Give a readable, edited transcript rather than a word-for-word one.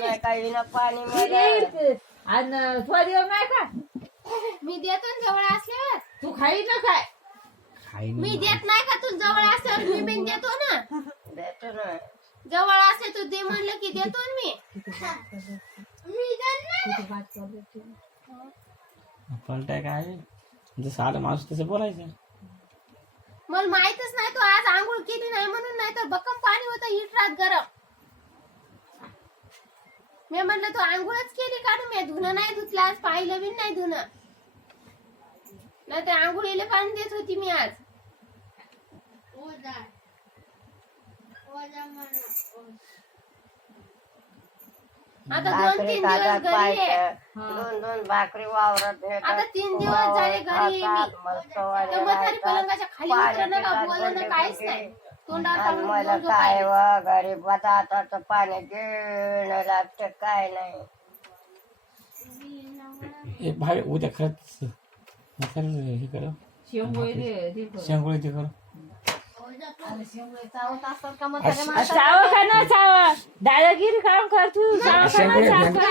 नाही काही ना पाणी मी मला. देईल आणि स्वादिवर नाही का मी देतो ना जवळ असल्यावर. तू खाई ना काय खाई मी नाही देत नाही का तू जवळ असल्यावर मी बिन देतो ना. देतो ना. जवळ असले तू दे म्हणलं की देतो ना मी. मी देणार. पलटाय काय जसं आलं माणूस तसं बोलायचं. मला माहितच नाही तू आज आंघोळ केली नाही म्हणून, नाही तर बक्कम पाणी होतं हिट रात गरम. मी म्हणलं तू आंघोळच केली का? मी धुणं नाही धुतलं आज, पाहिलं बी नाही धुणं. नाही तर आंघोळीला पाणी देत होती मी आज. आता भाकरी 2-3 खातात दिवस घरी आहे. पाहिजे. 2 भाकरी वावरात नेतात. आता 3 दिवस झाले घरी आहे खातात, मी. मस्त वाले तर म्हातारी राहतात. पलंगाच्या खाली उतरणं का पाणी बोलणं पितात, काहीच गुडघे नाही. गुडघे. तोंडावर आणि पाणी मला बोलतो काय काय. व घरी बटाटाचं पाणी घेणं लागतं काय नाही. हे भाई उद्या खरंच हे करू शेंगोळी दे शेंगोळी ते करू. चाव का ना चाव दादागिरी काम कर तू चाव का ना चाव कर.